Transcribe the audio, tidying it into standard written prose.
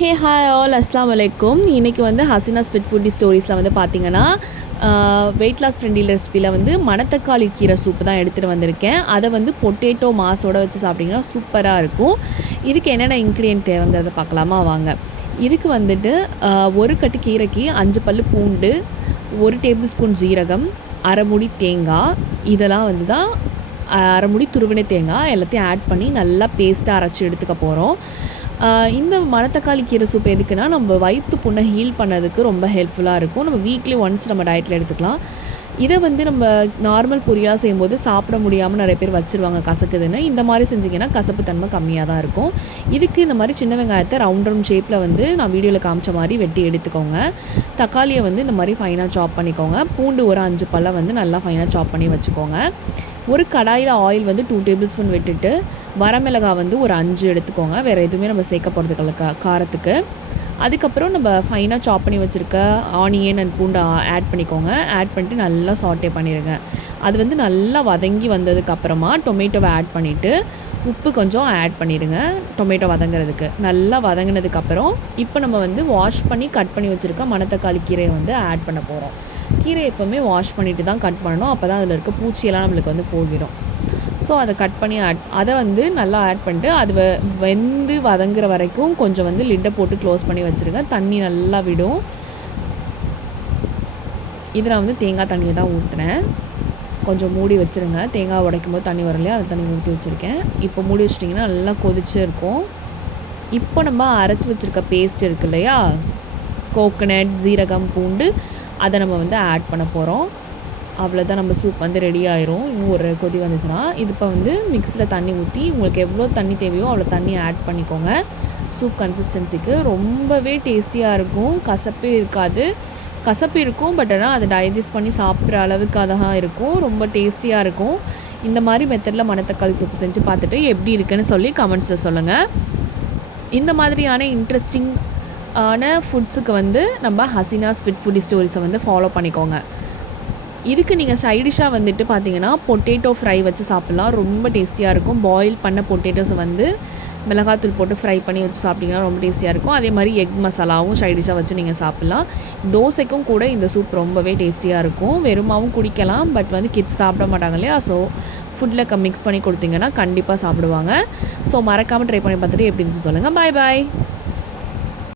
Hey hi all அஸ்ஸலாமு அலைக்கும். இன்றைக்கி வந்து ஹசீனாஸ் ஃபிட் ஃபுட்டி ஸ்டோரிஸில் வந்து பார்த்திங்கன்னா வெயிட் லாஸ் ஃப்ரெண்ட்லி ரெசிபியில் வந்து மணத்தக்காளி கீரை சூப்பு தான் எடுத்துகிட்டு வந்திருக்கேன். அதை வந்து பொட்டேட்டோ மாஸோடு வச்சு சாப்பிட்டிங்கன்னா சூப்பராக இருக்கும். இதுக்கு என்னென்ன இன்க்ரீடியன்ட் தேவைங்கிறத பார்க்கலாமா வாங்க. இதுக்கு வந்துட்டு ஒரு கட்டு கீரைக்கு 5 பல் பூண்டு, 1 டேபிள் ஸ்பூன் ஜீரகம், அரை மூடி தேங்காய், இதெல்லாம் வந்து தான் அரை மூடி துருவின தேங்காய் எல்லாத்தையும் ஆட் பண்ணி நல்லா பேஸ்ட்டாக அரைச்சி எடுத்துக்க போகிறோம். இந்த மணத்தக்காளி கீரை சூப் எதுக்குன்னா, நம்ம வயிற்று புண்ணை ஹீல் பண்ணதுக்கு ரொம்ப ஹெல்ப்ஃபுல்லாக இருக்கும். நம்ம வீக்லி ஒன்ஸ் நம்ம டயட்டில் எடுத்துக்கலாம். இதை வந்து நம்ம நார்மல் பொரியாக செய்யும்போது சாப்பிட முடியாமல் நிறைய பேர் வச்சுருவாங்க கசக்குதுன்னு. இந்த மாதிரி செஞ்சிங்கன்னா கசப்பு தன்மை கம்மியாக தான் இருக்கும். இதுக்கு இந்த மாதிரி சின்ன வெங்காயத்தை ரவுண்ட் ஷேப்பில் வந்து நான் வீடியோவில் காமிச்ச மாதிரி வெட்டி எடுத்துக்கோங்க. தக்காளியை வந்து இந்த மாதிரி ஃபைனாக சாப் பண்ணிக்கோங்க. பூண்டு ஒரு 5 பல்லை வந்து நல்லா ஃபைனாக சாப் பண்ணி வச்சுக்கோங்க. ஒரு கடாயில் ஆயில் வந்து 2 டேபிள் ஸ்பூன் விட்டுட்டு வரமிளகாய் வந்து ஒரு 5 எடுத்துக்கோங்க. வேறு எதுவுமே நம்ம சேர்க்க போகிறதுக்கு காரத்துக்கு. அதுக்கப்புறம் நம்ம ஃபைனாக சாப் பண்ணி வச்சுருக்க ஆனியன் அண்ட் பூண்டு ஆட் பண்ணிக்கோங்க. ஆட் பண்ணிட்டு நல்லா சாட்டே பண்ணிடுங்க. அது வந்து நல்லா வதங்கி வந்ததுக்கப்புறமா டொமேட்டோவை ஆட் பண்ணிவிட்டு உப்பு கொஞ்சம் ஆட் பண்ணிடுங்க. டொமேட்டோ வதங்கிறதுக்கு நல்லா வதங்கினதுக்கப்புறம் இப்போ நம்ம வந்து வாஷ் பண்ணி கட் பண்ணி வச்சுருக்க மணத்தக்காளி கீரையை வந்து ஆட் பண்ண போகிறோம். கீரை எப்போவுமே வாஷ் பண்ணிவிட்டு தான் கட் பண்ணணும். அப்போ தான் அதில் இருக்க பூச்சியெல்லாம் நம்மளுக்கு வந்து போகிடும். ஸோ அதை கட் பண்ணி அதை வந்து நல்லா ஆட் பண்ணிட்டு அது வெந்து வதங்குற வரைக்கும் கொஞ்சம் வந்து லிட்டை போட்டு க்ளோஸ் பண்ணி வச்சுருங்க. தண்ணி நல்லா விடும். இதில் வந்து தேங்காய் தண்ணியை தான் ஊற்றுனேன். கொஞ்சம் மூடி வச்சுருங்க. தேங்காய் உடைக்கும் போது தண்ணி வரலையா, அது தண்ணி ஊற்றி வச்சுருக்கேன். இப்போ மூடி வச்சிட்டிங்கன்னா நல்லா கொதிச்சு இருக்கும். இப்போ நம்ம அரைச்சி வச்சுருக்க பேஸ்ட் இருக்கு இல்லையா, கோகனட், ஜீரகம், பூண்டு, அதை நம்ம வந்து ஆட் பண்ண போகிறோம். அவ்வளோதான், நம்ம சூப் வந்து ரெடி ஆயிரும். இன்னும் ஒரு கொதி வந்துச்சுன்னா இது இப்போ வந்து மிக்ஸியில் தண்ணி ஊற்றி உங்களுக்கு எவ்வளோ தண்ணி தேவையோ அவ்வளோ தண்ணி ஆட் பண்ணிக்கோங்க. சூப் கன்சிஸ்டன்சிக்கு ரொம்பவே டேஸ்டியாக இருக்கும். கசப்பே இருக்காது. கசப்பு இருக்கும், பட் ஆனால் அதை டைஜஸ்ட் பண்ணி சாப்பிட்ற அளவுக்கு அதாக இருக்கும். ரொம்ப டேஸ்டியாக இருக்கும். இந்த மாதிரி மெத்தடில் மணத்தக்காளி சூப்பு செஞ்சு பார்த்துட்டு எப்படி இருக்குன்னு சொல்லி கமெண்ட்ஸில் சொல்லுங்கள். இந்த மாதிரியான இன்ட்ரெஸ்டிங் ஃபுட்ஸுக்கு வந்து நம்ம ஹசீனாஸ் ஃபிட் ஃபுட்டி ஸ்டோரிஸை வந்து ஃபாலோ பண்ணிக்கோங்க. இதுக்கு நீங்கள் சைடிஷாக வந்துட்டு பார்த்தீங்கன்னா பொட்டேட்டோ ஃப்ரை வச்சு சாப்பிட்லாம். ரொம்ப டேஸ்டியாக இருக்கும். பாயில் பண்ண பொட்டேட்டோஸை வந்து மிளகாத்தூள் போட்டு ஃப்ரை பண்ணி வச்சு சாப்பிட்டிங்கன்னா ரொம்ப டேஸ்டியாக இருக்கும். அதே மாதிரி எக் மசாலாவும் சைடிஷாக வச்சு நீங்கள் சாப்பிட்லாம். தோசைக்கும் கூட இந்த சூப் ரொம்பவே டேஸ்டியாக இருக்கும். வெறுமாவும் குடிக்கலாம், பட் வந்து கிட்ஸ் சாப்பிட மாட்டாங்க இல்லையா, ஸோ ஃபுட்டில் மிக்ஸ் பண்ணி கொடுத்தீங்கன்னா கண்டிப்பாக சாப்பிடுவாங்க. ஸோ மறக்காமல் ட்ரை பண்ணி பார்த்துட்டு எப்படி இருந்துச்சு சொல்லுங்கள். பாய் பாய்.